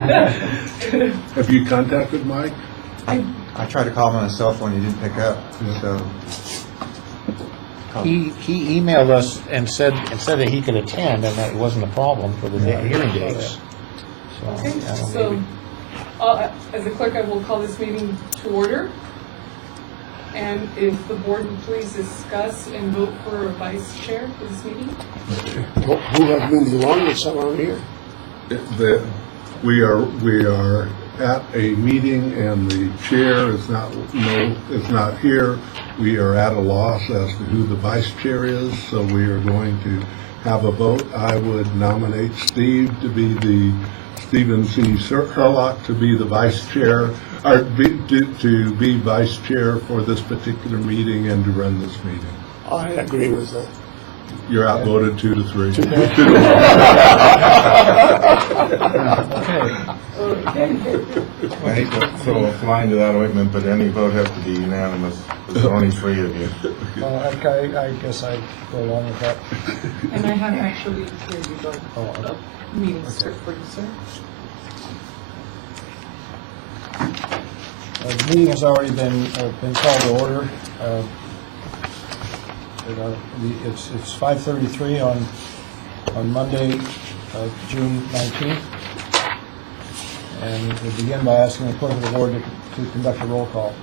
Have you contacted Mike? I tried to call him on his cell phone, he didn't pick up, so. He emailed us and said that he could attend and that it wasn't a problem for the hearing dates. Okay, I don't know, so, maybe- as a clerk, I will call this meeting to order. And if the board would please discuss and vote for a vice chair for this meeting. Who have been the longest around here? We are at a meeting and the chair is not here. We are at a loss as to who the vice chair is, so we are going to have a vote. I would nominate Stephen C. Herlock to be the vice chair, or to be vice chair for this particular meeting and to run this meeting. I agree with that. You're outvoted 2-3. I hate to throw a fly into that ointment, but any vote has to be unanimous. There's only 3 of you. I guess I go along with that. And I have actually cleared you both okay. meeting script for you, sir. The meeting has already been called to order. It's 5:33 on Monday, June 19th. And we'll begin by asking the clerk of the board to conduct a roll call.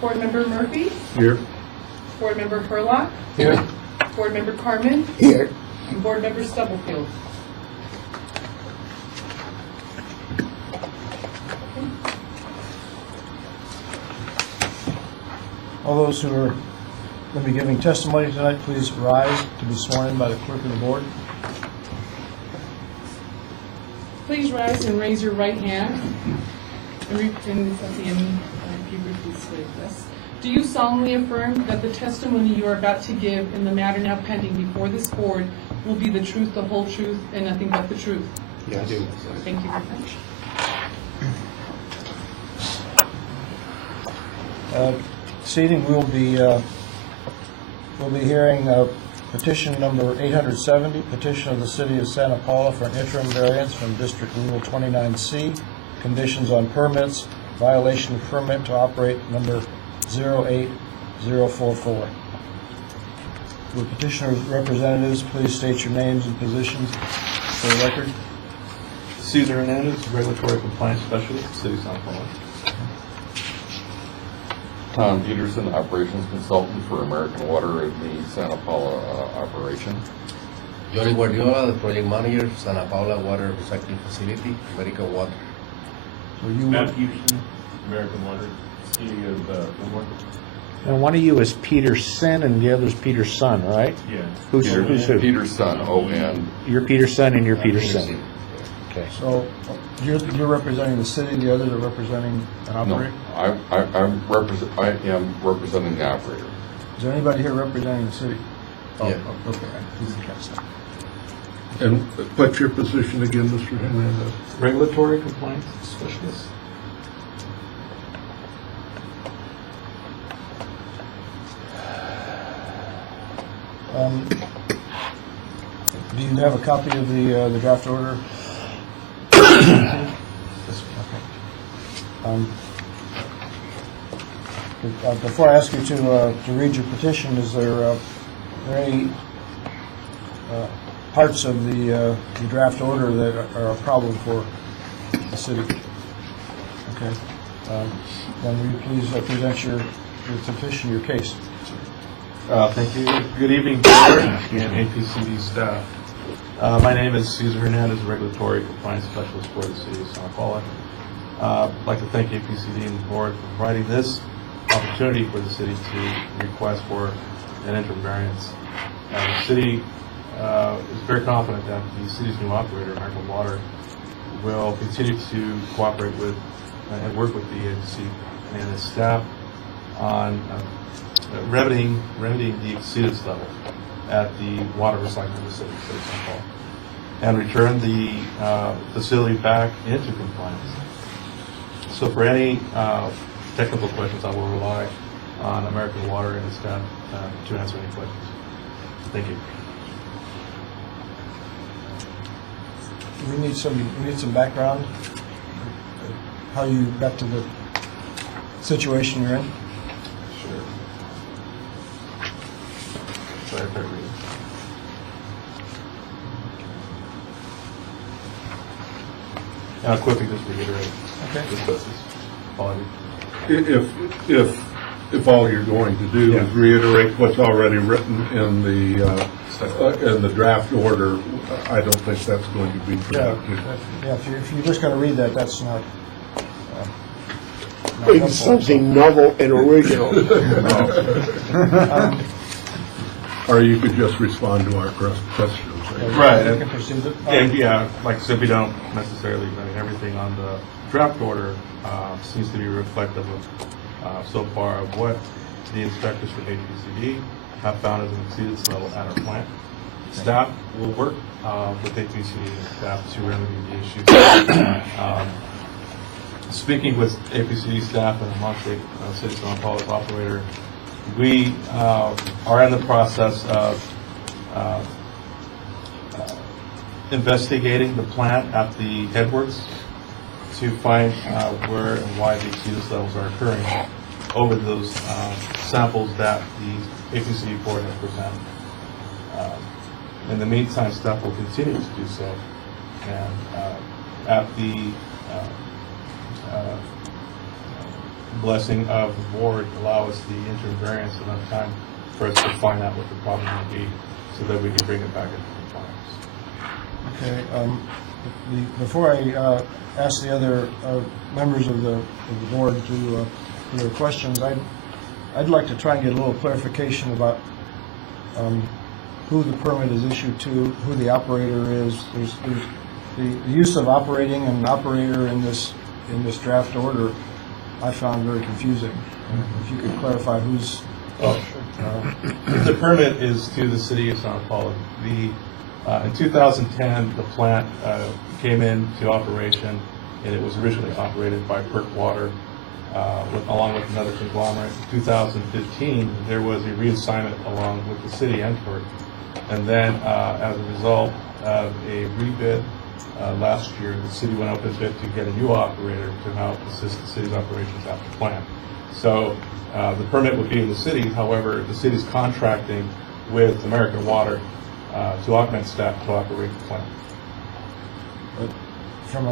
Board Member Murphy, Here. Board Member Herlock, Here. Board Member Carmen, Here, and Board Member Stubblefield. All those who are going to be giving testimony tonight, please rise to be sworn in by the clerk of the board. Please rise and raise your right hand. And at the end, if you would please say this. Do you solemnly affirm that the testimony you are about to give in the matter now pending before this board will be the truth, the whole truth, and nothing but the truth? Yeah, I do. Thank you very much. This evening, we'll be hearing petition number 870, petition of the City of Santa Paula for an interim variance from District Rule 29C, conditions on permits, violation of permit to operate number 08044. Will petitioner's representatives please state your names and positions for the record? Cesar Hernandez, Regulatory Compliance Specialist, City of Santa Paula. Tom Peterson, Operations Consultant for American Water in the Santa Paula operation. Johnny Guardiola, the Project Manager, Santa Paula Water Recycling Facility, American Water. So you Matt Peterson, American Water, City of Fillmore. and one of you is Peterson and the other is Peterson, right? Yeah. Who's who? Peter's son, O.N. You're Peterson and you're Peterson. Okay. So you're representing the city, the others are representing an No, operator? I am representing the operator. Is there anybody here representing the city? Yeah. Oh, okay. I didn't catch that. And what's your position again, Mr. Hernandez? Regulatory Compliance Specialist. Do you have a copy of the draft order? Before I ask you to read your petition, is there any parts of the draft order that are a problem for the city? Okay. Then will you please present your petition, your case? Thank you. Good evening, Board and APCD staff. My name is Cesar Hernandez, Regulatory Compliance Specialist for the City of Santa Paula. I'd like to thank APCD and the Board for providing this opportunity for the city to request for an interim variance. The city is very confident that the city's new operator, American Water, will continue to cooperate with and work with the agency and its staff on remedying the exceedance level at the water recycling facility of St. Paul, and return the facility back into compliance. So for any technical questions, I will rely on American Water and its staff to answer any questions. Thank you. we need some background, how you got to the situation you're in. Sure. Sorry if I read. And I'll quickly just reiterate. Okay. This is quality. If all you're going to do Yeah. is reiterate what's already written in the draft order, I don't think that's going to be productive. Yeah, if you're just gonna read that, that's not It's helpful. something novel and original. Or you could just respond to our questions. Right. You can proceed. And yeah, like I said, we don't necessarily, I mean, everything on the draft order seems to be reflective of, so far, of what the inspectors from APCD have found as an exceedance level at our plant. Staff will work with APCD staff to remedy the issue. Speaking with APCD staff and amongst City of San Paulo's operator, we are in the process of investigating the plant at the headworks to find where and why the exceedance levels are occurring over those samples that the APCD board has presented. In the meantime, staff will continue to do so, and at the blessing of the board, allow us the interim variance enough time for us to find out what the problem will be, so that we can bring it back into compliance. Okay, before I ask the other members of the board to their questions, I'd like to try and get a little clarification about who the permit is issued to, who the operator is. There's the use of operating and operator in this draft order I found very confusing. If you could clarify who's... The permit is to the city of Sao Paulo. In 2010, the plant came into operation, and it was originally operated by PERC Water, along with another conglomerate. In 2015, there was a reassignment along with the city and PERC. And then, as a result of a rebid last year, the city went open bid to get a new operator to help assist the city's operations at the plant. So the permit would be in the city. However, the city's contracting with American Water to augment staff to operate the plant. But from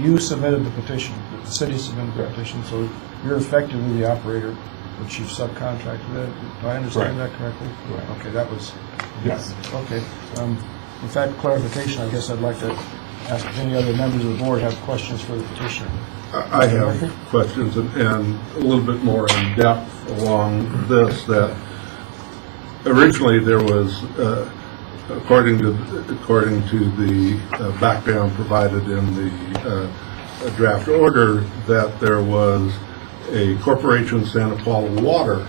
you submitted the petition, the city submitted the petition, so you're effectively the operator, but you've subcontracted it. Do I understand that correctly? Right. Okay, that was... Yes. Okay. With that clarification, I guess I'd like to ask if any other members of the board have questions for the petitioner. I have questions and a little bit more in depth along this, that originally there was, according to the background provided in the draft order, that there was a corporation, Santa Paula Water,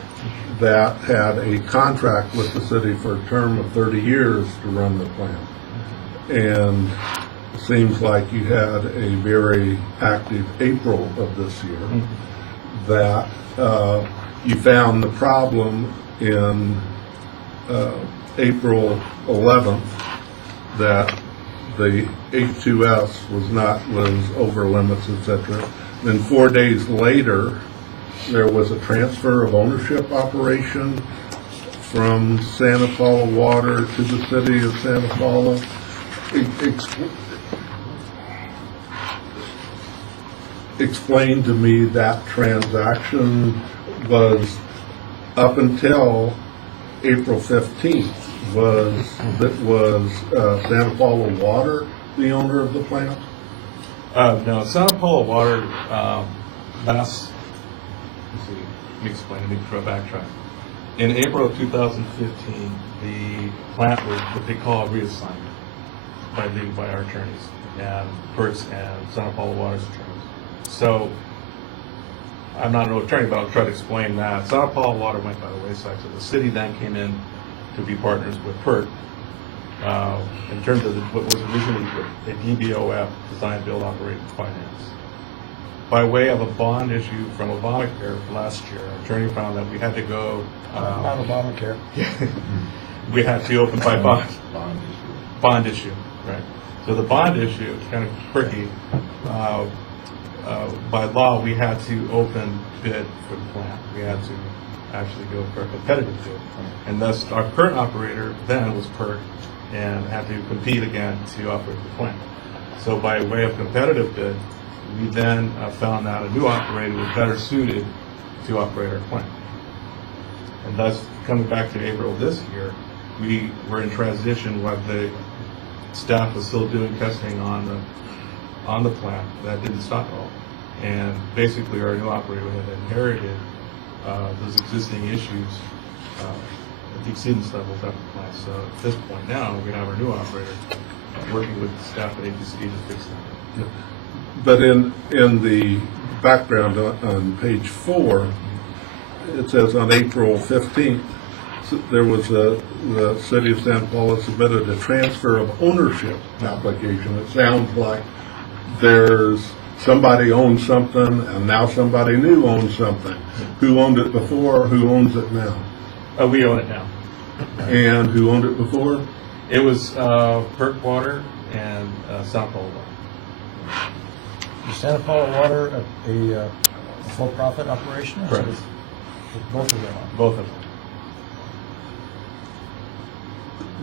that had a contract with the city for a term of 30 years to run the plant. And it seems like you had a very active April of this year, that you found the problem in April 11th, that the H2S was over limits, etc. Then 4 days later, there was a transfer of ownership operation from Santa Paula Water to the city of Santa Paula. Explain to me that transaction was up until April 15th. Was Santa Paula Water the owner of the plant? No, Santa Paula Water, let me explain, let me try to backtrack. In April of 2015, the plant was what they call a reassignment by our attorneys, and PERC's and Santa Paula Water's attorneys. So, I'm not an attorney, but I'll try to explain that. Santa Paula Water went by the wayside, so the city then came in to be partners with PERC in terms of what was originally a DBOF, Design, Build, Operate, and Finance. By way of a bond issue from Obamacare last year, our attorney found that we had to go... Not Obamacare. we had to open by bond. bond issue, right? So the bond issue is kind of tricky. By law, we had to open bid for the plant. We had to actually go for a competitive bid. And thus, our current operator then was PERC and had to compete again to operate the plant. So by way of competitive bid, we then found out a new operator was better suited to operate our plant. And thus, coming back to April of this year, we were in transition while the staff was still doing testing on the plant. That didn't stop at all. And basically, our new operator had inherited those existing issues at the exceedance levels at the plant. So at this point now, we have our new operator working with the staff at APCD to fix that. But in the background on page 4, it says on April 15th, there was the city of Santa Paula submitted a transfer of ownership application. It sounds like there's somebody owns something and now somebody new owns something. Who owned it before? Who owns it now? We own it now. And who owned it before? It was PERC Water and South Pole Water. Is Santa Paula Water a for-profit operation? or Correct. is it both of them are? Both of them.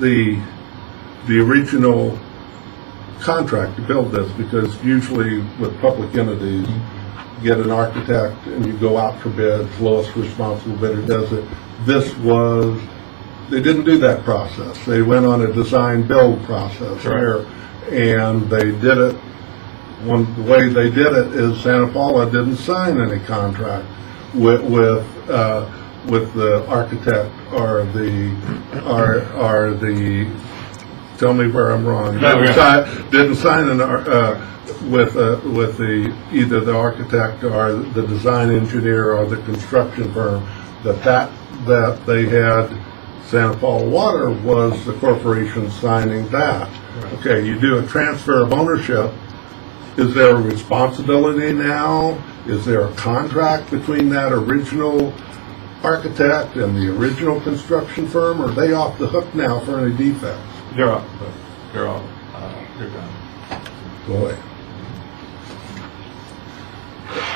The original contract to build this, because usually with public entities, you get an architect and you go out for bids, lowest responsible bidder does it. They didn't do that process. They went on a design-build process there, and they did it. The way they did it is Santa Paula didn't sign any contract with the architect or the tell me where I'm wrong. Didn't sign with either the architect or the design engineer or the construction firm that they had. Santa Paula Water was the corporation signing that. Okay, you do a transfer of ownership. Is there a responsibility now? Is there a contract between that original architect and the original construction firm? Or are they off the hook now for any defects? They're off. They're gone. Boy.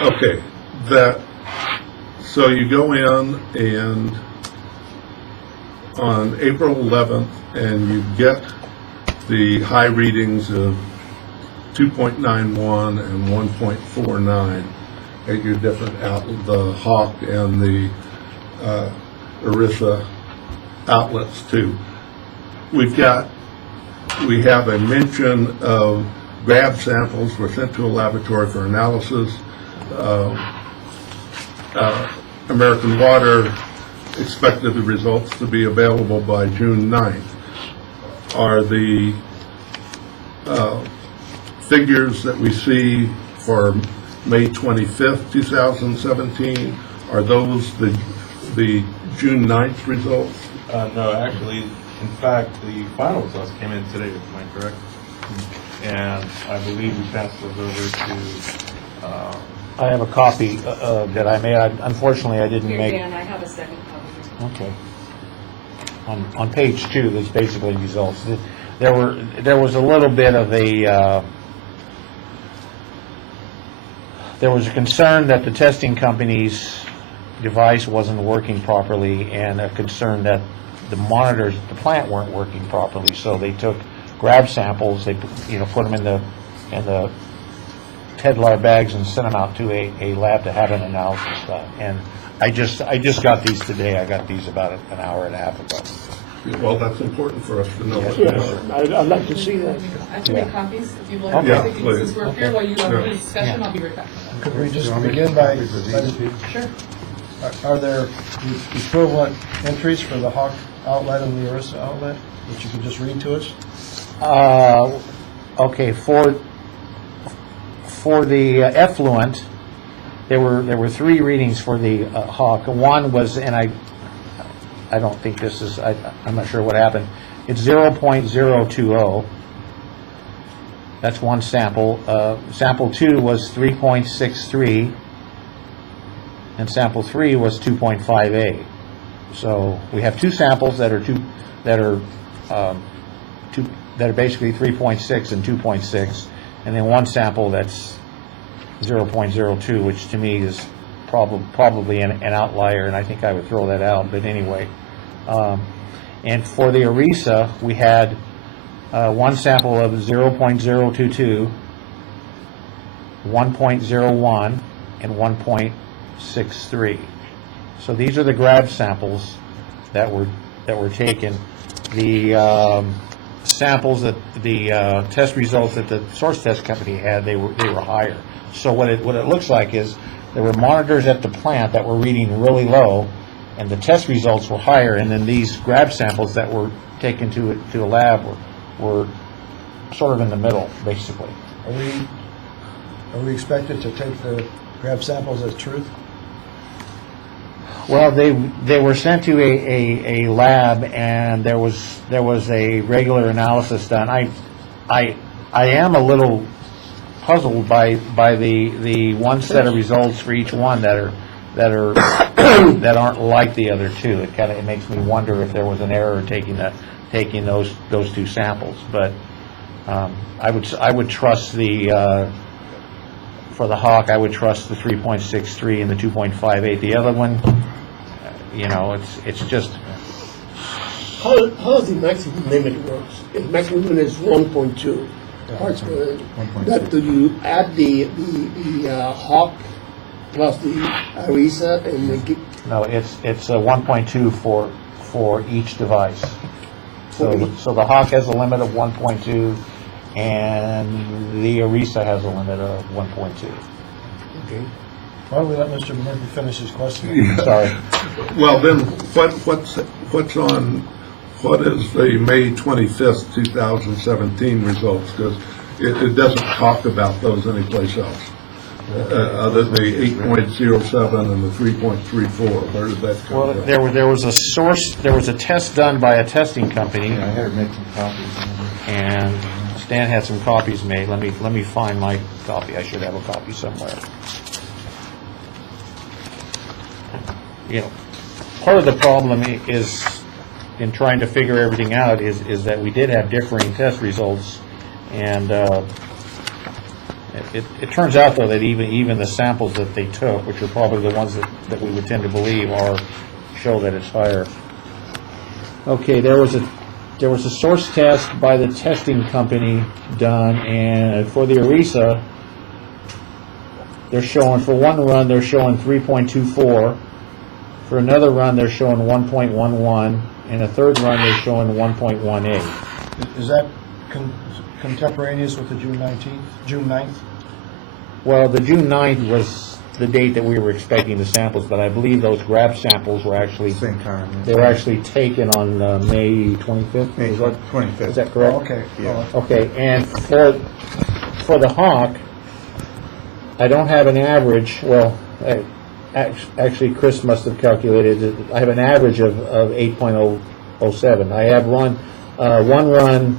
Okay, so you go in and on April 11th and you get the high readings of 2.91 and 1.49 at your different outlets, the Hawk and the ERISA outlets too. We have a mention of grab samples were sent to a laboratory for analysis. American Water expected the results to be available by June 9th. Are the figures that we see for May 25th, 2017, are those the June 9th results? No, actually, in fact, the final results came in today, am I correct? And I believe we passed those over to, I have a copy that I made. Unfortunately, I didn't Here, make. Dan, I have a second copy. Okay. On page 2, there's basically results. There was a little bit of a. There was a concern that the testing company's device wasn't working properly, and a concern that the monitors at the plant weren't working properly. So they took grab samples. They put them in the Tedlar bags and sent them out to a lab to have an analysis done. And I just got these today. I got these about an hour and a half ago. Well, that's important for us to know. I'd like to see that. I can make copies if you'd like. Okay. Yeah, Since please. we're here while you have Yeah. the discussion, I'll be right back. Could we just begin by, Sure. are there equivalent entries for the Hawk outlet and the ERISA outlet that you could just read to us? Okay, for the effluent, there were 3 readings for the Hawk. One was, and I don't think this is, I'm not sure what happened. It's 0.020. That's one sample. Sample 2 was 3.63, and sample 3 was 2.58. So we have 2 samples that are that are basically 3.6 and 2.6, and then one sample that's 0.02, which to me is probably an outlier, and I think I would throw that out, but anyway. And for the ERISA, we had one sample of 0.022, 1.01, and 1.63. So these are the grab samples that were taken. The samples that the test results that the source test company had, they were higher. So what it looks like is there were monitors at the plant that were reading really low, and the test results were higher, and then these grab samples that were taken to a lab were sort of in the middle, basically. Are we expected to take the grab samples as truth? Well, they were sent to a lab, and there was a regular analysis done. I am a little puzzled by the one set of results for each one that aren't like the other two. It makes me wonder if there was an error in taking those two samples. But I would trust for the Hawk, I would trust the 3.63 and the 2.58. The other one, it's just. How does the maximum limit works? If maximum limit is 1.2 parts per million, 1.2. that do you add the Hawk plus the ERISA and make it No, it's a 1.2 for each device. So the Hawk has a limit of 1.2, and the ERISA has a limit of 1.2. okay? Why don't we let Mr. Murphy finish his question? Sorry. Well, then, what is the May 25th, 2017 results? Because it doesn't talk about those anyplace else. Other than the 8.07 and the 3.34, where did that come Well, from? there was a test done by a testing company, I had her make some copies. and Stan had some copies made. Let me find my copy. I should have a copy somewhere. Part of the problem is in trying to figure everything out is that we did have differing test results, and it turns out though that even the samples that they took, which are probably the ones that we would tend to believe show that it's higher. Okay, there was a source test by the testing company done, and for the ERISA, for one run they're showing 3.24. For another run, they're showing 1.11, and a third run, they're showing 1.18. Is that contemporaneous with the June 9th? Well, the June 9th was the date that we were expecting the samples, but I believe those grab samples were actually, Same time. they were actually taken on May 25th? May Is that- 25th. Is that correct? Oh, okay. Yeah. Okay, and for the Hawk, I don't have an average, actually, Chris must have calculated it. I have an average of 8.07. I have one run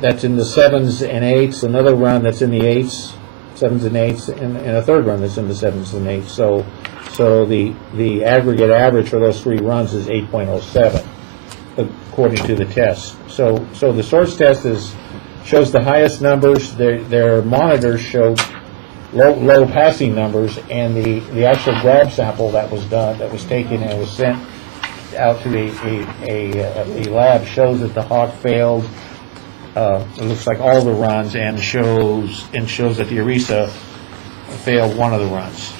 that's in the 7s and 8s, another run that's in the 8s, 7s and 8s, and a third run that's in the 7s and 8s. So the aggregate average for those three runs is 8.07, according to the test. So the source test shows the highest numbers. Their monitors show low passing numbers, and the actual grab sample that was taken and was sent out to a lab shows that the Hawk failed. It looks like all the runs, and shows that the ERISA failed one of the runs.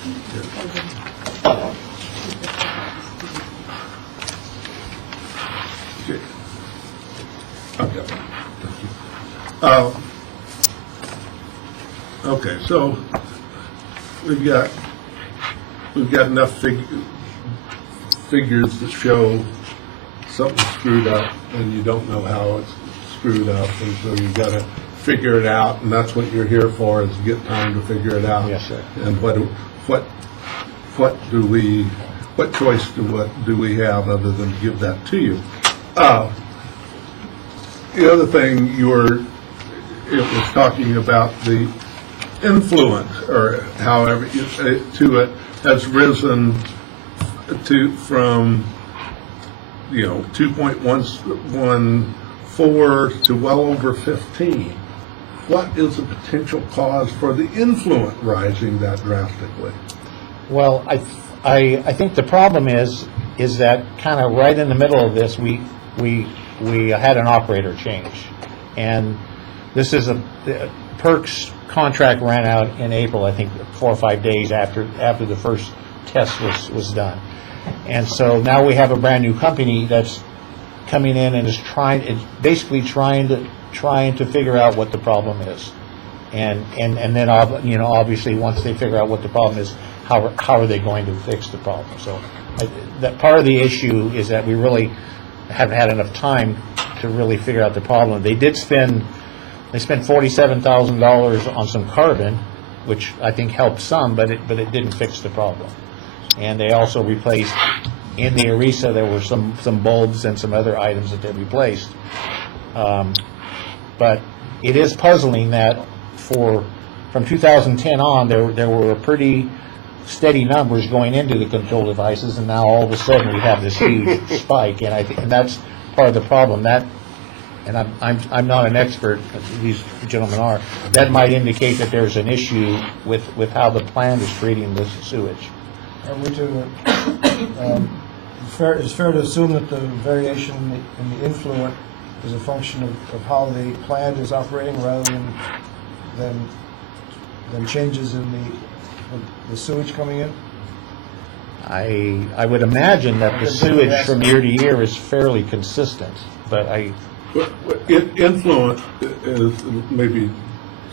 Okay. Okay, so we've got enough figures that show something screwed up, and you don't know how it's screwed up, and so you've got to figure it out, and that's what you're here for, is to get time to figure it out. Yes, sir. And what choice do we have other than to give that to you? The other thing it was talking about the influence, or however to it, has risen from 2.14 4 to well over 15. What is the potential cause for the influent rising that drastically? Well, I think the problem is that kind of right in the middle of this, we had an operator change. And this is PERC's contract ran out in April, I think 4 or 5 days after the first test was done. And so now we have a brand new company that's coming in and is basically trying to figure out what the problem is. And then, obviously, once they figure out what the problem is, how are they going to fix the problem? So that part of the issue is that we really haven't had enough time to really figure out the problem. They spent $47,000 on some carbon, which I think helped some, but it didn't fix the problem. And they also replaced, in the ERISA, there were some bulbs and some other items that they replaced. But it is puzzling that from 2010 on, there were pretty steady numbers going into the control devices, and now all of a sudden we have this huge spike, and I think that's part of the problem. And I'm not an expert, these gentlemen are. That might indicate that there's an issue with how the plant is treating this sewage. Are we to, it's fair to assume that the variation in the influent is a function of how the plant is operating rather than changes in the sewage coming in? I would imagine that the sewage from year to year is fairly consistent, but Influent is, maybe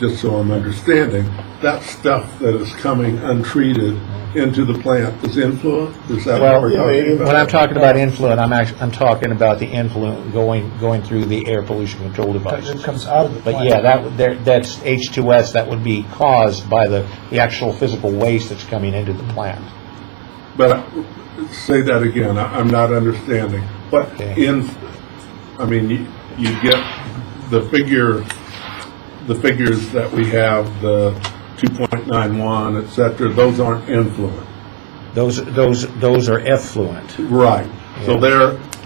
just so I'm understanding, that stuff that is coming untreated into the plant is influent? Is that what we're talking about? When I'm talking about influent, I'm talking about the influent going through the air pollution control device. It comes out of the plant. But yeah, that's H2S. That would be caused by the actual physical waste that's coming into the plant. But say that again. I'm not understanding. What I mean, you get the figures that we have, the 2.91, et cetera, those aren't influent. Those are effluent. Right. Yeah. So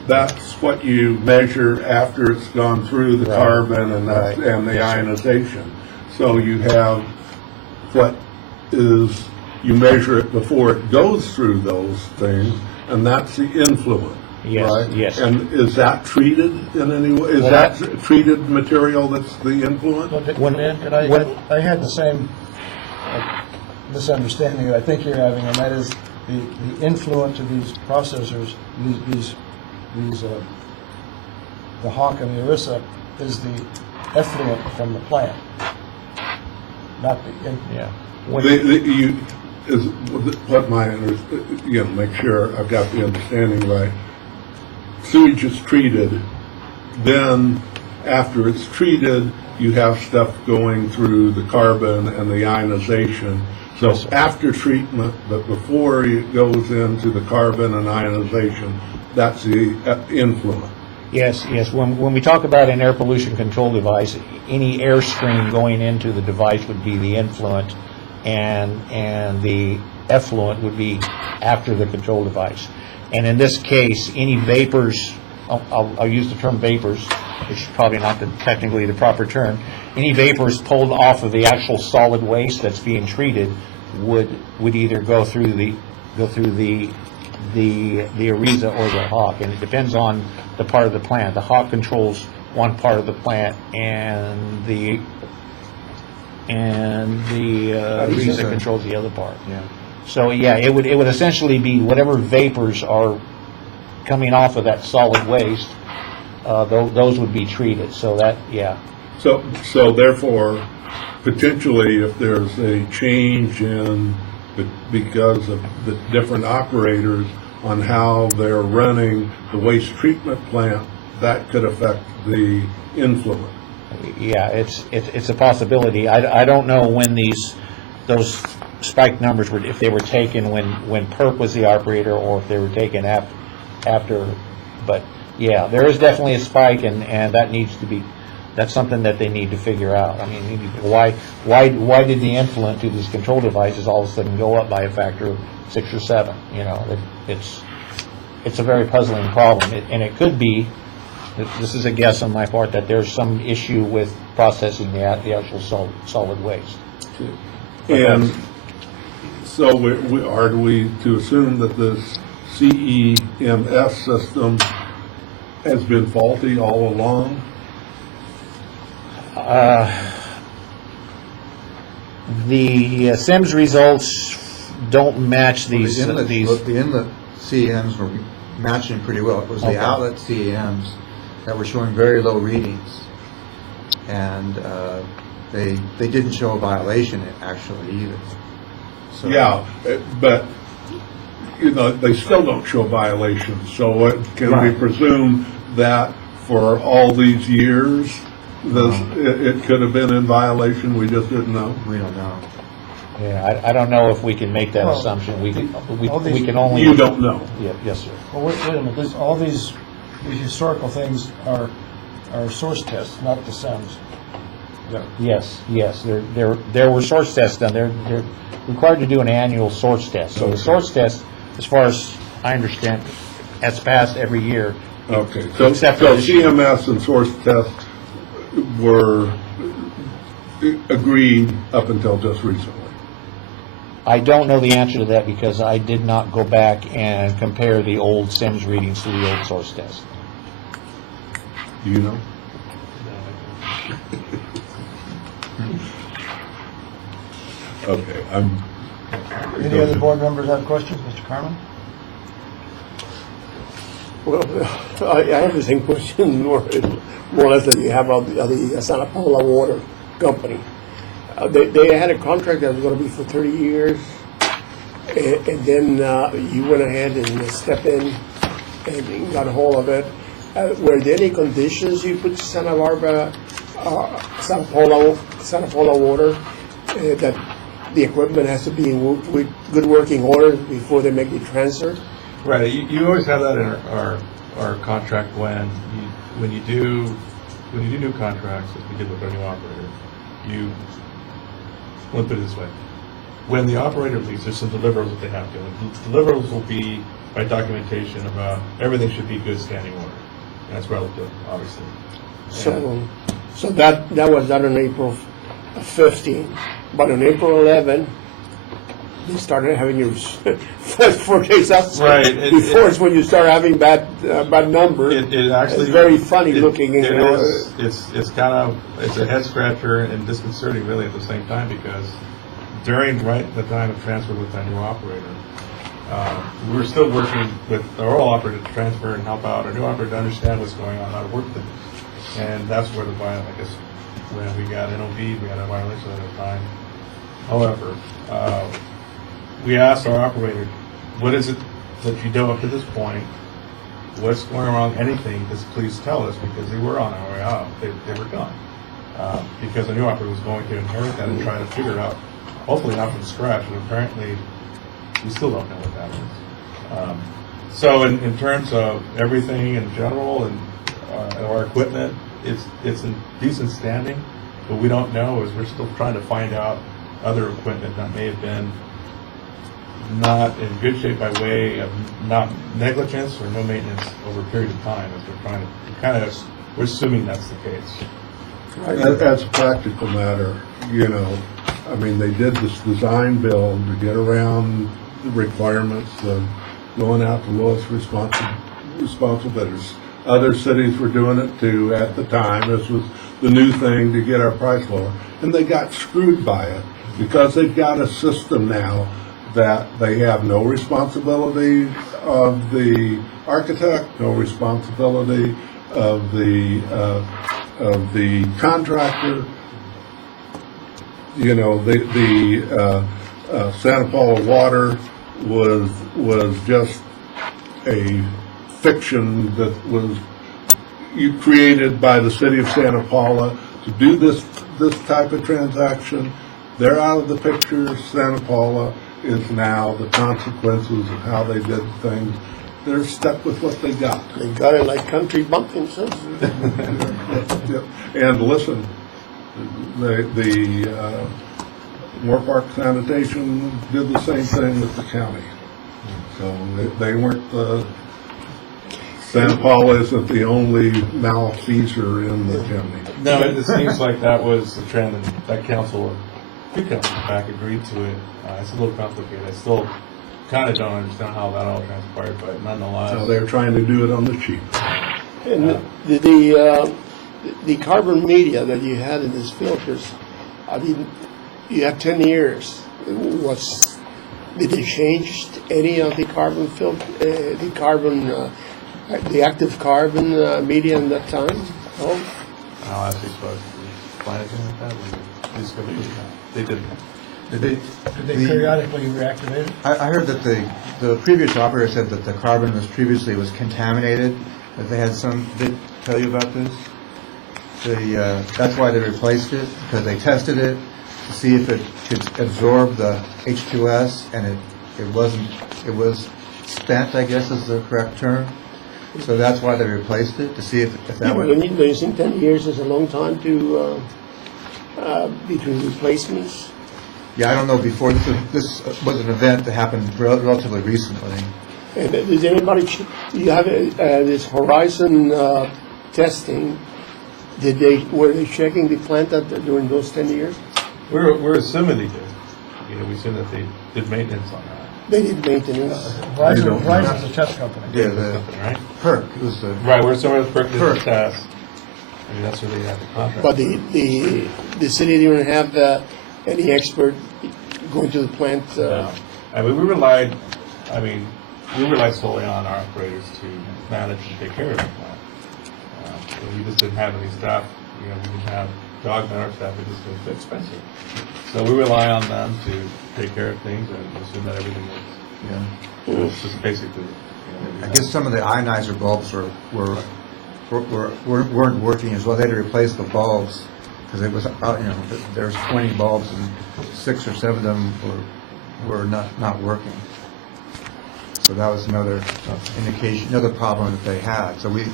that's what you measure after it's gone through the carbon and the ionization. So you have what is, you measure it before it goes through those things, and that's the influent. Yes, right? yes. And is that treated in any way? Is that treated material that's the influent? I had the same misunderstanding that I think you're having, and that is the influent of these processors, these the Hawk and the ERISA is the effluent from the plant, not the yeah. Make sure I've got the understanding right. Sewage is treated, then after it's treated, you have stuff going through the carbon and the ionization. So after treatment, but before it goes into the carbon and ionization, that's the influent. Yes. When we talk about an air pollution control device, any air stream going into the device would be the influent, and the effluent would be after the control device. And in this case, any vapors, I'll use the term vapors, which is probably not technically the proper term, any vapors pulled off of the actual solid waste that's being treated would either go through the ERISA or the Hawk, and it depends on the part of the plant. The Hawk controls one part of the plant, and the ERISA controls the other part. Yeah. So yeah, it would essentially be whatever vapors are coming off of that solid waste, those would be treated. So that, yeah. So therefore, potentially, if there's a change in because of the different operators on how they're running the waste treatment plant, that could affect the influent. Yeah, it's a possibility. I don't know when those spike numbers were, if they were taken when PERC was the operator or if they were taken after. But yeah, there is definitely a spike, and that's something that they need to figure out. I mean, why did the influent to these control devices all of a sudden go up by a factor of 6 or 7? You know, it's a very puzzling problem, and it could be this is a guess on my part, that there's some issue with processing the actual solid waste. And so are we to assume that this CEMS system has been faulty all along? The SIMS results don't match these. The inlet CEMs were matching pretty well. It was Okay. the outlet CEMs that were showing very low readings. And they didn't show a violation actually either. So- Yeah, but, they still don't show violations, so can we Right. presume that for all these years, it could have been in violation, we just didn't know? We don't know. Yeah, I don't know if we can make that Well, assumption. all these- We can only. You don't know. Yeah, yes, sir. Well, wait a minute, all these historical things are source tests, not the SEMS. Yes, there were source tests done. They're required to do an annual source test. So the source test, as far as I understand, has passed every year. Okay, so Except for this year. CMS and source tests were agreed up until just recently. I don't know the answer to that because I did not go back and compare the old SIMS readings to the old source test. Do you know? Okay, Any other board members have questions? Mr. Carmen? Well, I have the same question more or less that you have of the Santa Paula Water Company. They had a contract that was going to be for 30 years, and then you went ahead and stepped in and got a hold of it. Were there any conditions you put to Santa Paula Water that the equipment has to be in good working order before they make the transfer? Right, you always have that in our contract when you do new contracts, as we did with our new operator, let me put it this way. When the operator leaves, there's some deliverables that they have to. And deliverables will be by documentation about everything should be good standing order. And that's relative, obviously. So that was done on April 15, but on April 11, they started having your 4 days out. Right. Before it's when you start having bad numbers. It actually It's very funny looking. It is. It's kind of a head scratcher and disconcerting really at the same time because during the time of transfer with our new operator, we were still working with our old operator to transfer and help out our new operator to understand what's going on, how to work things, and that's where when we got NOV, we had a violation at the time. However, we asked our operator, what is it that you know up to this point? What's going wrong? Anything, just please tell us, because they were on our way out. They were gone. Because the new operator was going to inherit that and try to figure it out, hopefully not from scratch, and apparently we still don't know what that is. So in terms of everything in general and our equipment, it's in decent standing, but we don't know, as we're still trying to find out other equipment that may have been not in good shape by way of not negligence or no maintenance over a period of time, as we're trying to, we're assuming that's the case. As a practical matter, they did this design build to get around the requirements of going out to lowest responsible bidders. Other cities were doing it too at the time. This was the new thing to get our price lower. And they got screwed by it because they've got a system now that they have no responsibility of the architect, no responsibility of the contractor. The Santa Paula Water was just a fiction that was created by the city of Santa Paula to do this type of transaction. They're out of the picture. Santa Paula is now the consequences of how they did things. They're stuck with what they got. They got it like country bumpkins. Huh? Yep. And listen, the Moore Park Sanitation did the same thing with the county. So they weren't Santa Paula isn't the only malfeasor in the county. No, it seems like that was the trend, and that council, two councils back agreed to it. It's a little complicated. I still kind of don't understand how that all transpired, but So nonetheless. they're trying to do it on the cheap. And the carbon media that you had in these filters, I mean, you have 10 years. Did they change any of the carbon the active carbon media in that time? Oh, I'll ask you supposed to find anything like that. Please go ahead. They didn't. Did they, Did they periodically reactivate it? I heard that the previous operator said that the carbon was previously contaminated, that they had some, did they tell you about this? That's why they replaced it, because they tested it to see if it could absorb the H2S, and it wasn't, it was spent, I guess is the correct term. So that's why they replaced it, to see if yeah, that but would. don't you think 10 years is a long time to between replacements? Yeah, I don't know, before, this was an event that happened relatively recently. And does anybody, you have this Horizon testing, were they checking the plant during those 10 years? We're assuming they did. We assume that they did maintenance on that. They did maintenance. Verizon's a test company. Yeah, the Right? PERC, it was the. Right, we're assuming the PERC did the PERC. test. I mean, that's where they have the contract. But the city didn't have any expert going to the plant? No. I mean, we relied solely on our operators to manage and take care of the plant. We just didn't have any staff, we didn't have to augment our staff, it just was too expensive. So we rely on them to take care of things and assume that everything works. Yeah. It's just basically, I guess some of the ionizer bulbs weren't working as well. They had to replace the bulbs because it was, there's 20 bulbs and 6 or 7 of them were not working. So that was another indication, another problem that they had. So we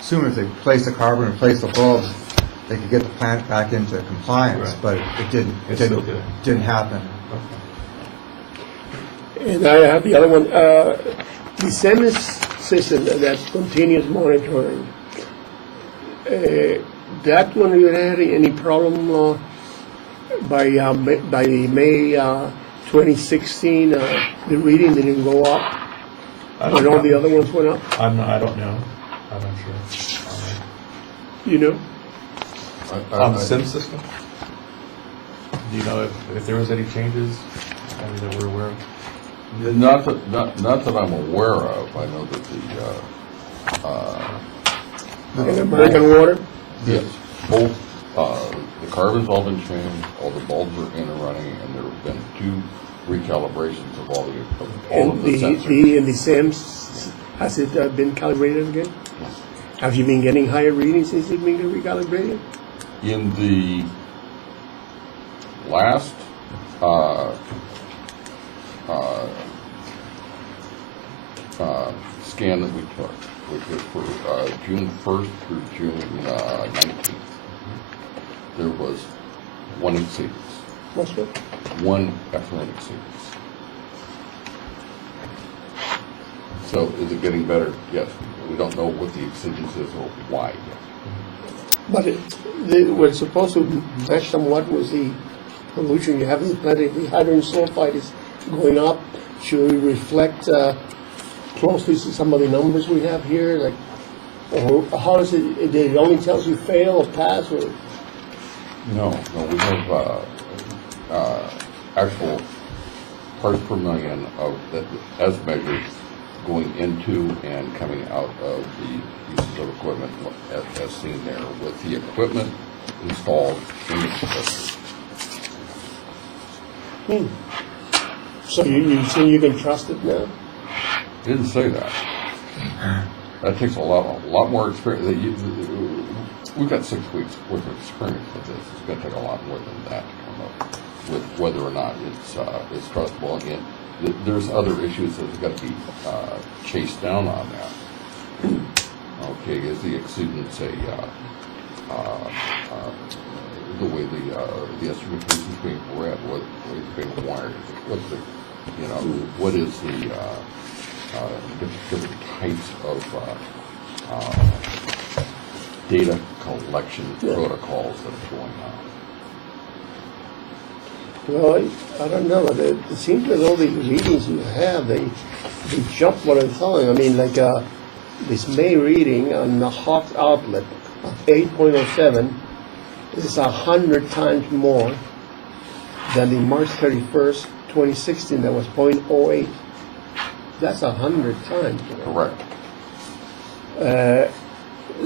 assumed if they replaced the carbon, replaced the bulbs, they could get the plant back into compliance, Right. but it didn't. It still didn't. Didn't happen. And I have the other one, the SEMIS system, that continuous monitoring. That one, you had any problem by May 2016, the reading didn't go up? When all the other ones went up, I don't know, I'm not sure. you know? On the SIM system? Do you know if there was any changes that we're aware of? Not that I'm aware of. I know that And American Water? yes, both, the carbon's all been changed, all the bulbs are in and running, and there have been 2 recalibrations of all of And the sensors. and the SAMs, has it been calibrated again? Have you been getting higher readings since it's been recalibrated? In the last scan that we took, which was for June 1st through June 19th, there was 1 exceedance, What's that? 1 effluent exceedance. So is it getting better? Yes. We don't know what the exceedance is or why yet. But we're supposed to match somewhat with the pollution you have in the plant. If the hydrogen sulfide is going up, should we reflect closely to some of the numbers we have here? Like, or how does it, it only tells you fail or pass? Or No, we have actual parts per million of that as measured going into and coming out of the pieces of equipment as seen there with the equipment installed in the compressor. so you say you can trust it now? Didn't say that. That takes a lot more experience. We've got 6 weeks worth of experience with this. It's going to take a lot more than that to come up with whether or not it's trustable. And there's other issues that have got to be chased down on that. Okay, is the exceedance the way the instrumentation is being read, what is being wired, what's the, what is the different types of data collection protocols that are going on. Well, I don't know, it seems that all the readings you have, they jump what I'm telling. I mean, like, this May reading on the Hawk outlet of 8.07 is 100 times more than the March 31st, 2016, that was 0.08. That's 100 times. Correct.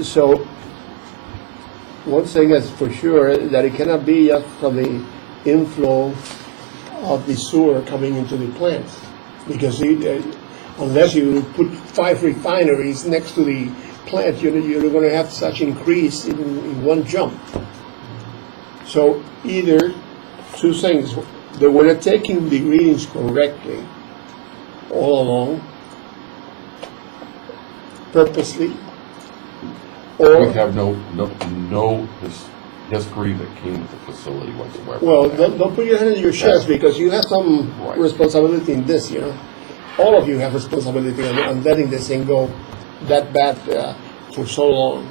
So, one thing is for sure, that it cannot be just from the inflow of the sewer coming into the plants. Because unless you put 5 refineries next to the plant, you're going to have such increase in one jump. So either two things, that we're not taking the readings correctly all along, purposely, We or, have no history that came with the facility whatsoever. well, don't put your hand in your chest, because you have some Right. responsibility in this, All of you have responsibility on letting this thing go that bad for so long,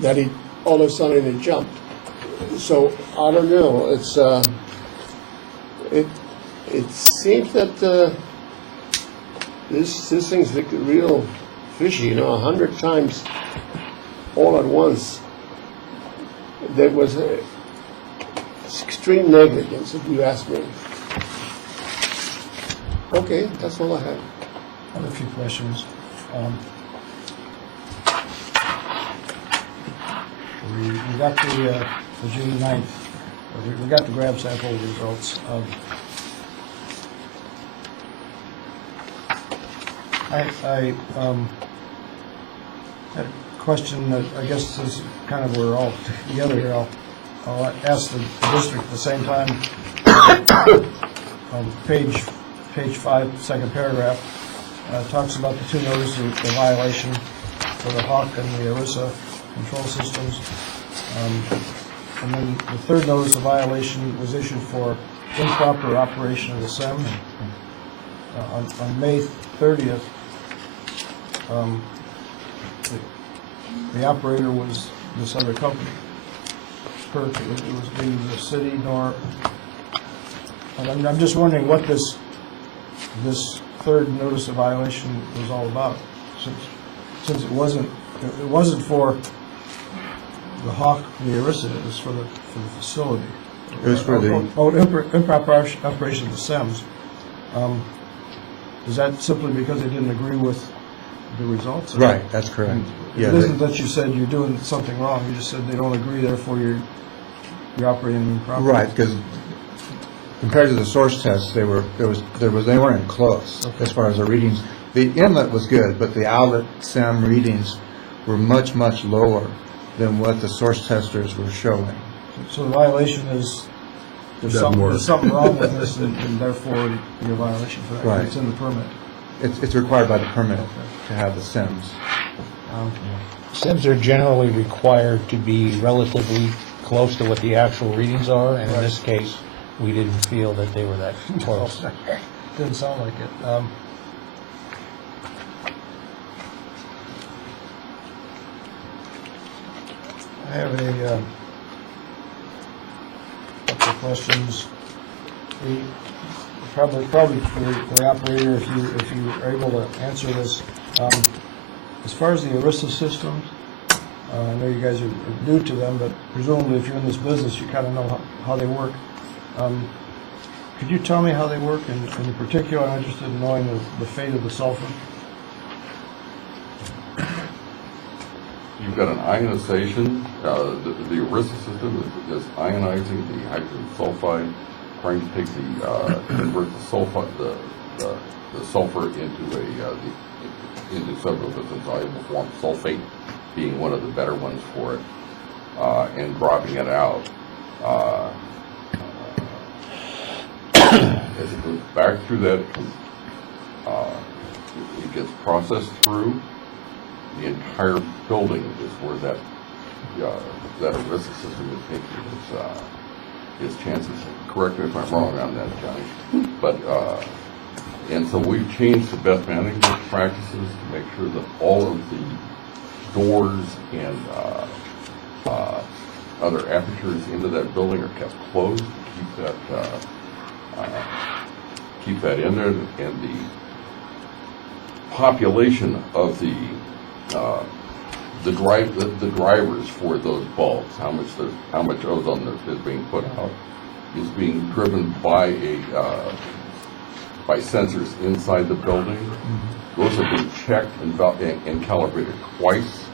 that it all of a sudden it jumped. So, I don't know, it seems that this thing's like real fishy, 100 times all at once. There was extreme negligence, if you ask me. Okay, that's all I have. I have a few questions. We got the June 9th, we got the grab sample results. I had a question that I guess is kind of, we're all together here. I'll ask the district at the same time. Page 5, second paragraph, talks about the two notices of violation for the Hawk and the ERISA control systems. And then the third notice of violation was issued for improper operation of the SEM. On May 30th, the operator was this other company. It was neither the city nor, and I'm just wondering what this third notice of violation was all about, since it wasn't for the Hawk, the ERISA, it was for the facility. It was for the- Improper operation of the SEMS. Is that simply because they didn't agree with the results? Right, that's correct. Yeah, It isn't that you said you're doing something wrong, you just said they don't agree, therefore you're operating improperly. Right, because compared to the source tests, they weren't close as far as the readings. The inlet was good, but the outlet SEM readings were much, much lower than what the source testers were showing. So the violation is, there's something wrong with this, and therefore you're a violation for that, 'cause Right. it's in the permit. It's required by the permit to have the SEMs. SIMs are generally required to be relatively close to what the actual readings are, and in this case, we didn't feel that they were that close. Didn't sound like it. I have a couple of questions. Probably for the operator, if you are able to answer this. As far as the ERISA systems, I know you guys are new to them, but presumably if you're in this business, you kind of know how they work. Could you tell me how they work? And in particular, I'm interested in knowing the fate of the sulfur. You've got an ionization, the ERISA system is ionizing the hydrogen sulfide, trying to take convert the sulfur into several of its insoluble forms, sulfate being one of the better ones for it, and dropping it out. As it goes back through that, it gets processed through. The entire building is where that ERISA system is taking its chances. Correct me if I'm wrong on that, Johnny. But and so we've changed the best management practices to make sure that all of the doors and other apertures into that building are kept closed to keep that in there, and the population of the drivers for those bulbs, how much ozone is being put out, is being driven by by sensors inside the building. Those have been checked and calibrated twice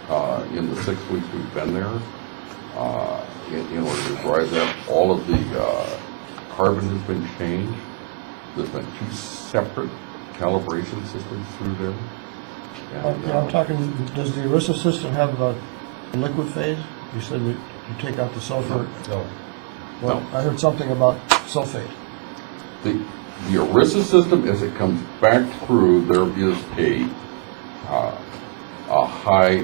in the 6 weeks we've been there in order to drive that. All of the carbon has been changed. There's been 2 separate calibration systems through there. And, Yeah, I'm talking, does the ERISA system have a liquid phase? You said that you take out the sulfur. No. Well, I heard something about sulfate. The ERISA system, as it comes back through, there is a high.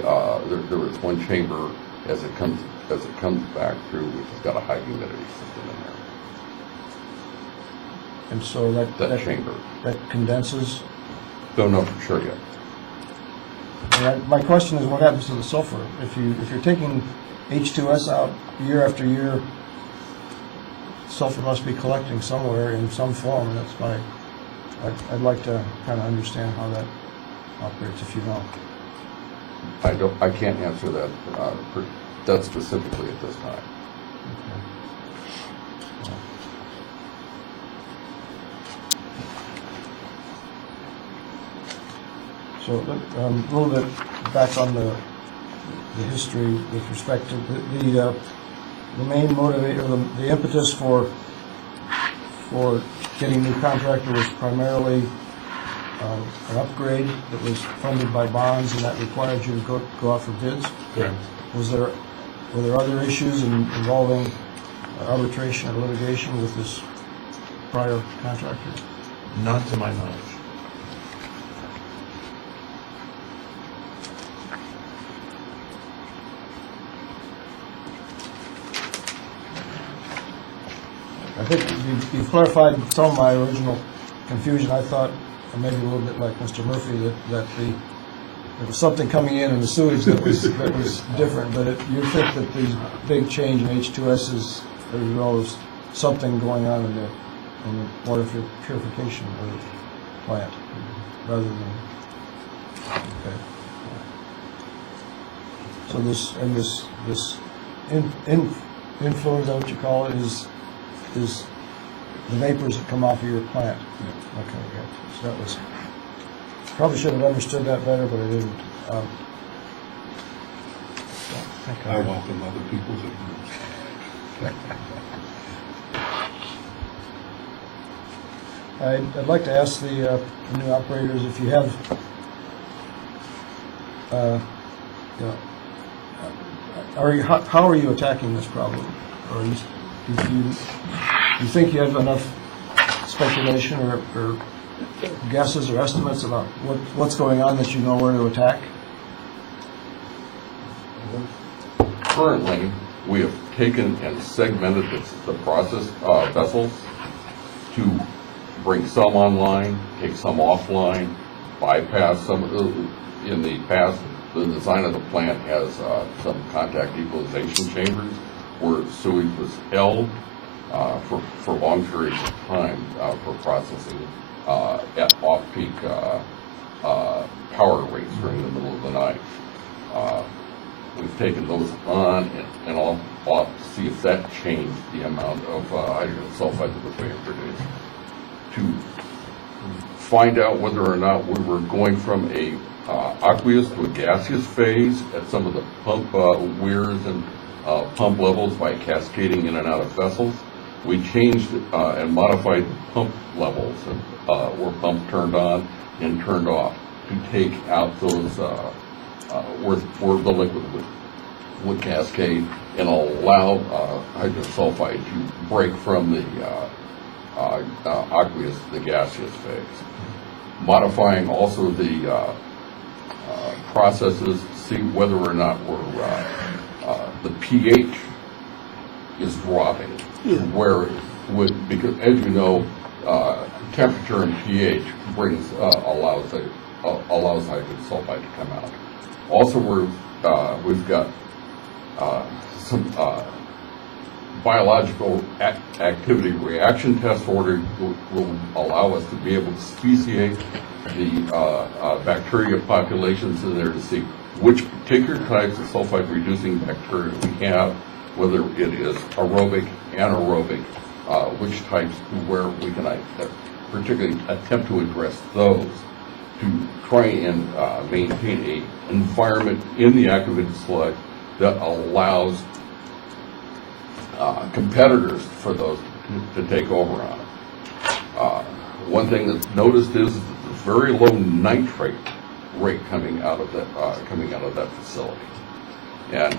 There is one chamber as it comes back through, which has got a high humidity system in there. And so That chamber. that condenses. Don't know for sure yet. And my question is, what happens to the sulfur? If you're taking H2S out year after year, sulfur must be collecting somewhere in some form, and that's I'd like to kind of understand how that operates, if you know. I can't answer that specifically at this time. So a little bit back on the history with respect to the main motivator, the impetus for getting new contractor was primarily an upgrade that was funded by bonds, and that required you to go out for bids. Correct. Were there other issues involving arbitration or litigation with this prior contractor? Not to my knowledge. I think you've clarified some of my original confusion. I thought, and maybe a little bit like Mr. Murphy, that there was something coming in the sewage that was different, but you think that the big change in H2S is a result of something going on in the water purification plant, rather than, okay. So this influence, is that what you call it, is the vapors that come off of your plant? Okay, yeah. So that was, probably should have understood that better, but I didn't. I welcome other people's ignorance. I'd like to ask the new operators if you have, how are you attacking this problem? Or do you think you have enough speculation or guesses or estimates about what's going on that you know where to attack? Currently, we have taken and segmented the process vessels to bring some online, take some offline, bypass some of the, in the past, the design of the plant has some contact equalization chambers where sewage was held for long periods of time for processing at off-peak power rates during the middle of the night. We've taken those on and off to see if that changed the amount of hydrogen sulfide that was being produced. To find out whether or not we were going from a aqueous to a gaseous phase at some of the pump weirs and pump levels by cascading in and out of vessels. We changed and modified pump levels where pump turned on and turned off to take out those where the liquid would cascade and allow hydrogen sulfide to break from the aqueous to the gaseous phase. Modifying also the processes to see whether or not the pH is dropping to where it would, because as you know, temperature and pH allows hydrogen sulfide to come out. Also, we're we've got some biological activity reaction test order will allow us to be able to speciate the bacteria populations in there to see which particular types of sulfide-reducing bacteria we have, whether it is aerobic, anaerobic, which types, where we can particularly attempt to address those to try and maintain an environment in the activated sludge that allows competitors for those to take over on it. One thing that's noticed is the very low nitrate rate coming out of that facility. And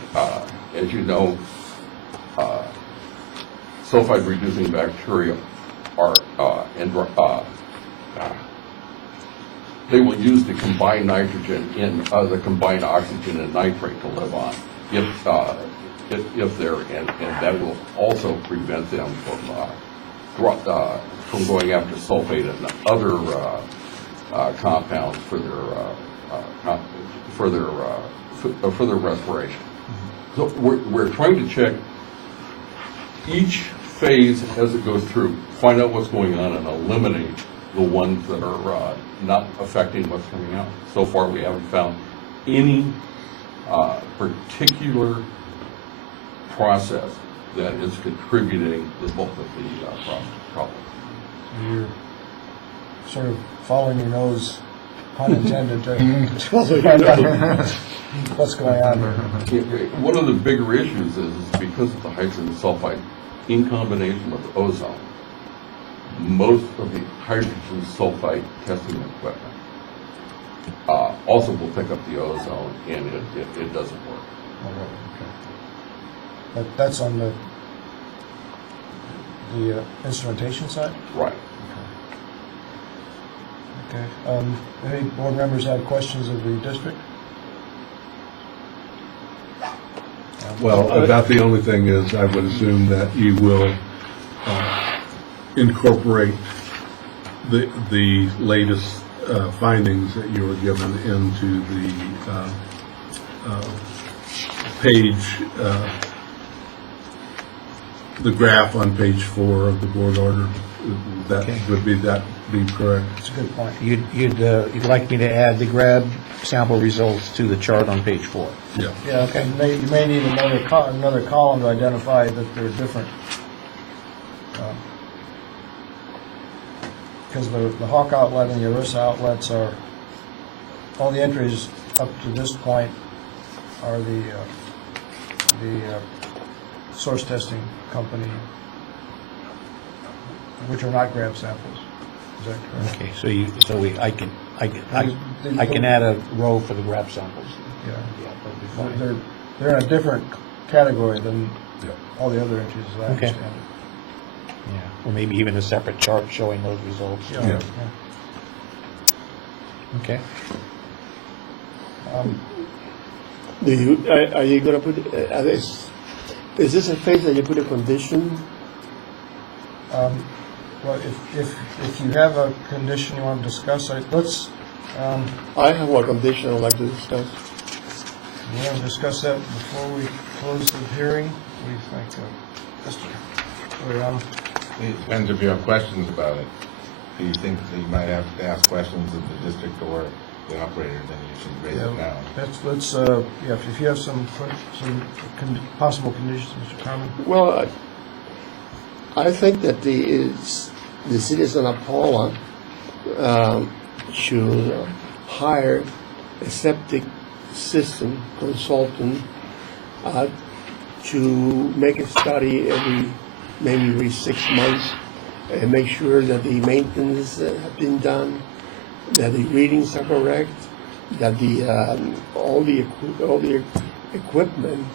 as you know, sulfide-reducing bacteria are they will use the combined nitrogen in the combined oxygen and nitrate to live on. If they're and that will also prevent them from going after sulfate and other compounds for their respiration. So we're trying to check each phase as it goes through, find out what's going on, and eliminate the ones that are not affecting what's coming out. So far, we haven't found any particular process that is contributing the bulk of the problem. You're sort of following your nose, pun intended, to what's going on there. One of the bigger issues is because of the hydrogen sulfide in combination with ozone, most of the hydrogen sulfide testing equipment also will pick up the ozone, and it doesn't work. But that's on the instrumentation side? Right. Okay. Any board members have questions of the district? Well, about the only thing is, I would assume that you will incorporate the latest findings that you were given into the page, the graph on page 4 of the board order. That would be correct? That's a good point. You'd like me to add the grab sample results to the chart on page 4? Yeah. Yeah, okay. You may need another column to identify that they're different. Because the Hawk outlet and the Arisa outlets are, all the entries up to this point are the source testing company, which are not grab samples. Is that correct? Okay, I can add a row for the grab samples. Yeah. That'd be fine. They're in a different category than all the other entries, as I Okay. understand it. Yeah, or maybe even a separate chart showing those results. Yeah. Okay. Are you gonna put, is this a phase that you put a condition? Well, if you have a condition you want to discuss, let's, I have one condition I'd like to discuss. we want to discuss that before we close the hearing. What do you think, Mr. Oriano? It depends if you have questions about it. If you think that you might have to ask questions of the district or the operator, then you should raise it now. Let's, if you have some possible conditions, Mr. Carmen. Well, I think that the city of Santa Paula should hire a septic system consultant to make a study maybe every 6 months and make sure that the maintenance have been done, that the readings are correct, that all the equipment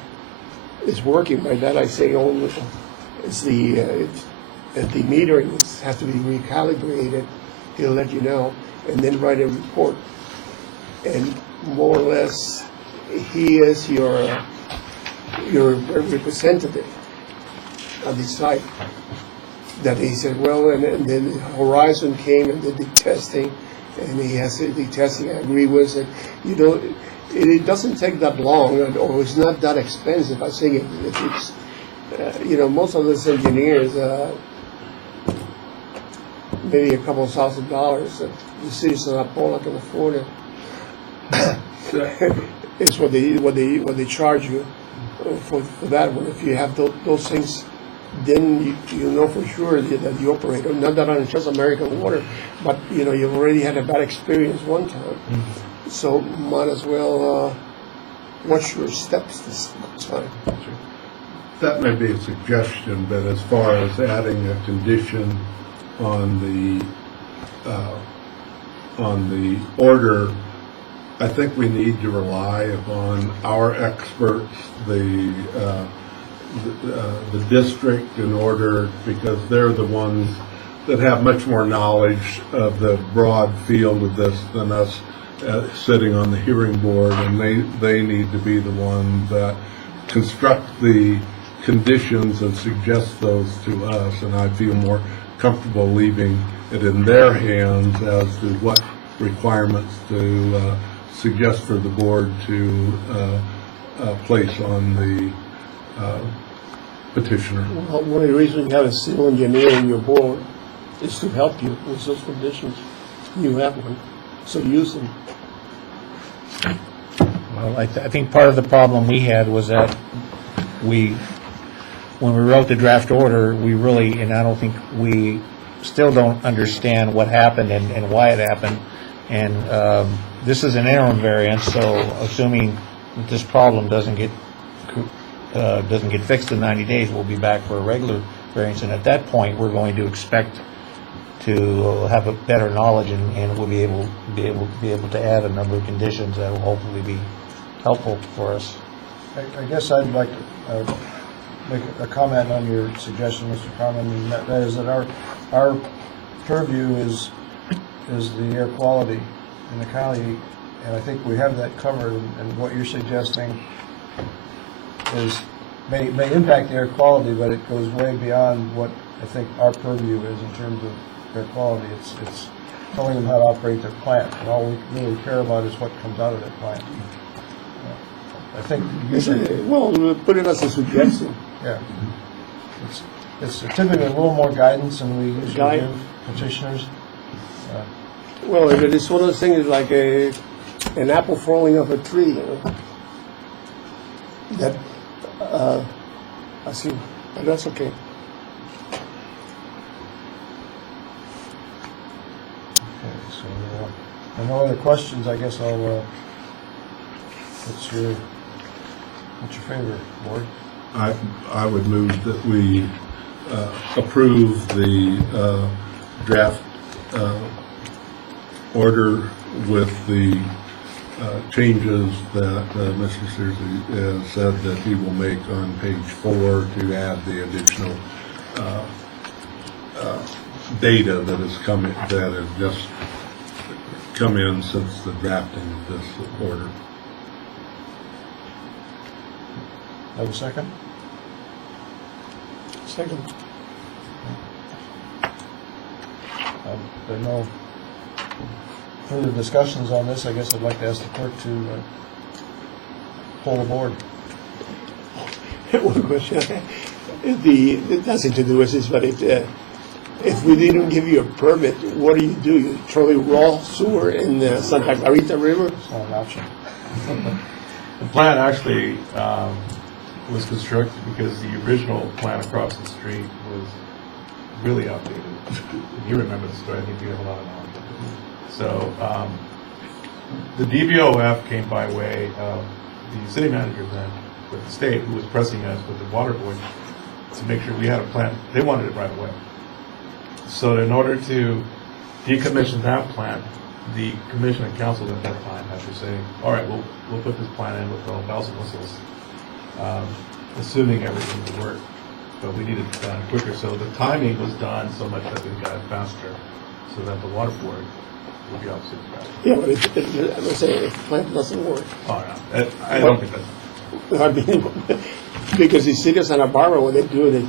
is working. By that I say only it's if the metering has to be recalibrated, he'll let you know, and then write a report. And more or less, he is your representative on the site. That he said, well, and then Horizon came and did the testing, and he has the testing I agree with it. it doesn't take that long, or it's not that expensive. I think it's, most of these engineers, maybe a couple $1,000 that the city of Santa Paula can afford it. It's what they charge you for that one. If you have those things, then you know for sure that you operate. Not that on just American Water, but you've already had a bad experience one time, so might as well watch your steps this time. That may be a suggestion, but as far as adding a condition on the order, I think we need to rely upon our experts, the district, in order, because they're the ones that have much more knowledge of the broad field of this than us sitting on the hearing board, and they need to be the ones that construct the conditions and suggest those to us, and I feel more comfortable leaving it in their hands as to what requirements to suggest for the board to place on the petitioner. Well, one of the reasons you have a civil engineer in your board is to help you with those conditions. You have one, so use them. Well, I think part of the problem we had was that when we wrote the draft order, we really, and I don't think we still don't understand what happened and why it happened. And this is an interim variance, so assuming that this problem doesn't get fixed in 90 days, we'll be back for a regular variance. And at that point, we're going to expect to have a better knowledge, and we'll be able to add a number of conditions that will hopefully be helpful for us. I guess I'd like to make a comment on your suggestion, Mr. Carmen, and that is that our purview is the air quality in the county, and I think we have that covered, and what you're suggesting may impact the air quality, but it goes way beyond what I think our purview is in terms of air quality. It's telling them how to operate their plant, and all we really care about is what comes out of their plant. I think usually, Well, put it as a suggestion. yeah, it's typically a little more guidance than we usually give petitioners. Well, if it is one of those things like an apple falling off a tree, that I see, but that's okay. Okay, so no other questions. I guess I'll. What's your favor, board? I would move that we approve the draft order with the changes that Mr. Searcy said that he will make on page 4 to add the additional data that has just come in since the drafting of this order. Have a second? Second. There are no further discussions on this. I guess I'd like to ask the clerk to poll the board. One question. It nothing to do with this, but if we didn't give you a permit, what do? You throw the raw sewer in the Santa Clarita River? It's not an option. The plan actually was constructed because the original plan across the street was really outdated. You remember the story, I think you have a lot of knowledge. So the DBOF came by way of the city manager then with the state, who was pressing us with the water board to make sure we had a plan. They wanted it right away. So in order to decommission that plant, the commission and council at that time had to say, all right, we'll put this plan in with all bells and whistles, assuming everything would work. But we needed it done quicker, so the timing was done so much that we got it faster, so that the water board would be obviously faster. Yeah, but if the plant doesn't work. Oh, no, I don't think that's. I mean, because the city of Santa Barbara, when they do it,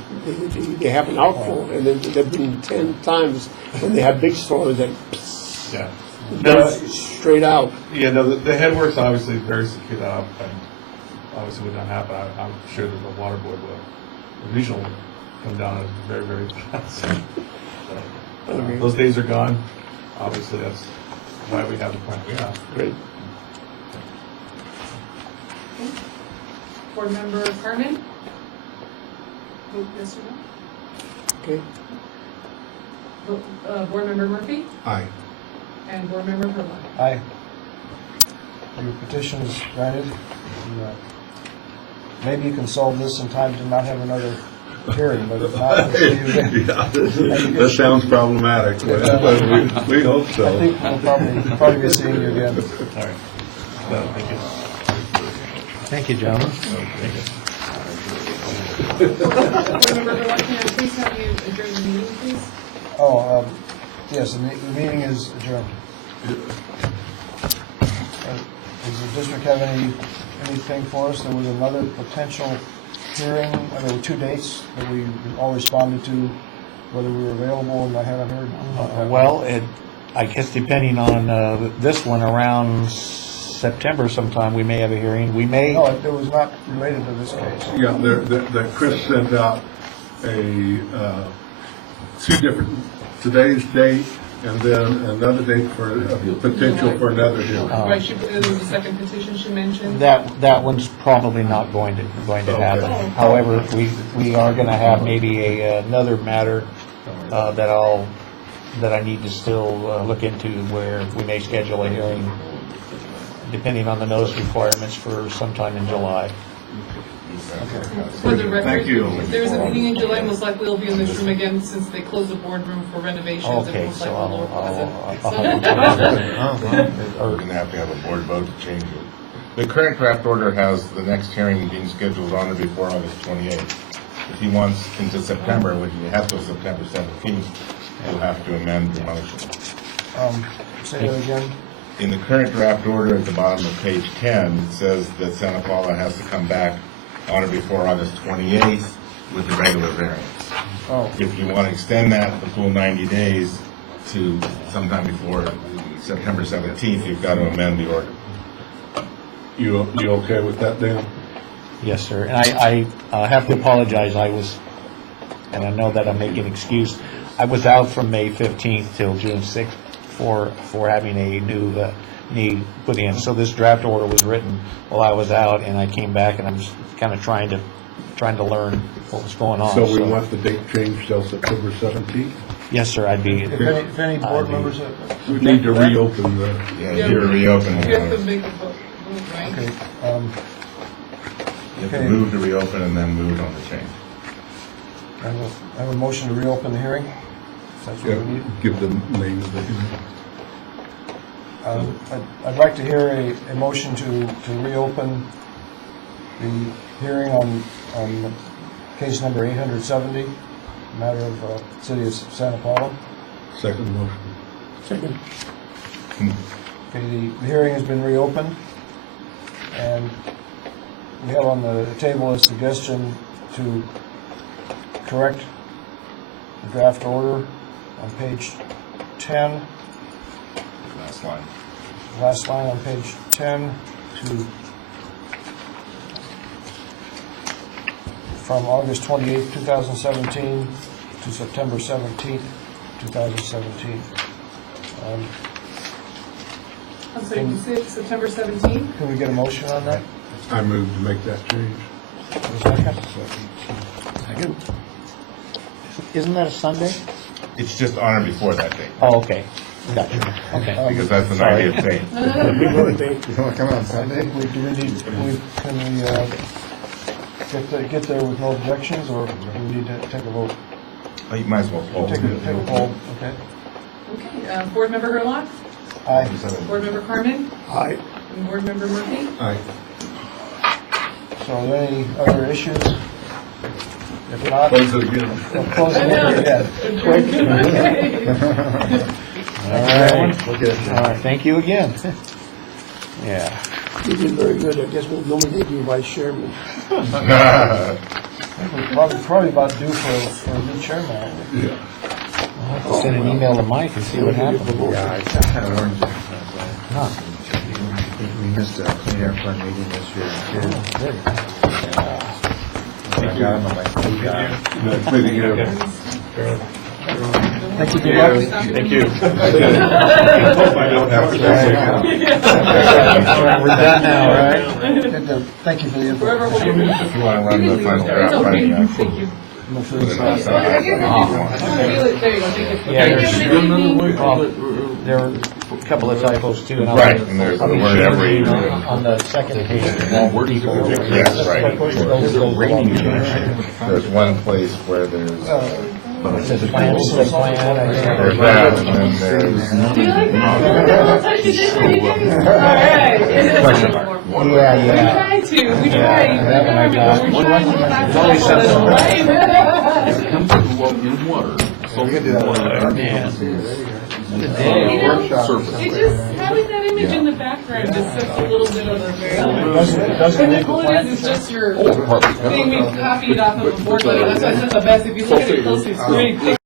they have an outflow, and then they've been 10 times when they have big storms. And Yeah. straight out. Yeah, no, the headwork's obviously very secure up, and obviously would not happen. I'm sure that the water board will, the regional will come down very, very fast. So, Okay. those days are gone. Obviously, that's why we have the plant we have. Great. Board Member Carmen? Vote yes or no? Okay. Board Member Murphy? Aye. And Board Member Hurlock? Aye. Your petition is granted. And, maybe you can solve this in time to not have another hearing, but if not, we'll see you again. Yeah, that sounds problematic, but we hope I so. think we'll probably be seeing you again. All right. No, thank you. Thank you, gentlemen. Board Member Hurlock, can I please have you adjourn the meeting, please? Oh, yes, the meeting is adjourned. Does the district have anything for us? There was another potential hearing, there were 2 dates that we all responded to, whether we were available, and I haven't heard. Well, I guess depending on this one, around September sometime, we may have a hearing. We may. No, it was not related to this case. Yeah, that Chris sent out a, 2 different, today's date and then another date for a potential for another hearing. Right, there was a second petition she mentioned. That one's probably not going to happen. Okay. However, we are going to have maybe another matter that I need to still look into, where we may schedule a hearing depending on the notice requirements for sometime in July. For the record, if there's a meeting in July, most likely we'll be in this room again since they closed the boardroom for renovations. and Okay, most so likely we'll close it. We're gonna have to have a board vote to change it. The current draft order has the next hearing being scheduled on or before August 28th. If he wants into September, which he has till September 17th, he'll have to amend the motion. Say that again. In the current draft order at the bottom of page 10, it says that Santa Paula has to come back on or before August 28th with the regular variance. Oh, If you want to extend that the full 90 days to sometime before September 17th, you've got to amend the order. You okay with that, Dan? Yes, sir. And I have to apologize. And I know that I'm making an excuse. I was out from May 15th till June 6th for having a new need put in. So this draft order was written while I was out, and I came back, and I'm just kind of trying to learn what was going on. So we want the date changed till September 17th? Yes, sir. I'd be. if any board members have. We need to reopen the, Yeah, you're reopening. You have to it. make a vote, right? Okay, You have to move to reopen and then move on the change. I have a motion to reopen the hearing. If that's what we need. give the name of the hearing. I'd like to hear a motion to reopen the hearing on case number 870, matter of City of Santa Paula. Second motion. Second. Okay, the hearing has been reopened, and we have on the table a suggestion to correct the draft order on page 10, Last line. last line on page 10, from August 28th, 2017 to September 17th, 2017. I'm sorry, you said September 17th? Can we get a motion on that? I move to make that change. A second? Second. Isn't that a Sunday? It's just on or before that date, Oh, okay. Gotcha. Okay. because that's the Sorry. 90th date. Before the date. You want to come on I Sunday? think can we get there with no objections, or do we need to take a vote? Oh, you might as well hold. Take a poll, okay? Okay, Board Member Hurlock, Aye. Board Member Carmen, Aye. and Board Member Murphy. Aye. So are there any other issues? If not, Close it again. we'll close the hearing again. All right. Okay. All right. Thank you again. Yeah. You did very good. I guess we'll nominate you vice chairman. We're probably about due for a new chairman. Yeah. I'll have to send an email to Mike and see what happened. Yeah, I kind of warned you. Huh. We missed a clean air fund meeting this year, too. Good. I got him on my phone. Thank you, good luck. Thank you. We're done now, right? Thank you for the input. Wherever we'll be. If you want to run the final draft by me, Thank you. put it on the side. There you go, thank you. Yeah, there's- Thank you. Well, there are a couple of typos too. and I'll- Right, and there's the I'll be word sure every- On the second page. Yes, right. There's one place where there's, It says plan, it says plan, I think. there's that, and then there's, Do you like that? That's what you did for you guys? All right. Yeah, We yeah. try to, we try. that one I got. We're trying to back It's only up something. a little, right? You know, it just, having that image in the background just sets a little bit of a very. Doesn't make All the it plan. is just your thing we copied off of a board letter, that's why I said the best, if you look at it closely, it's very thick.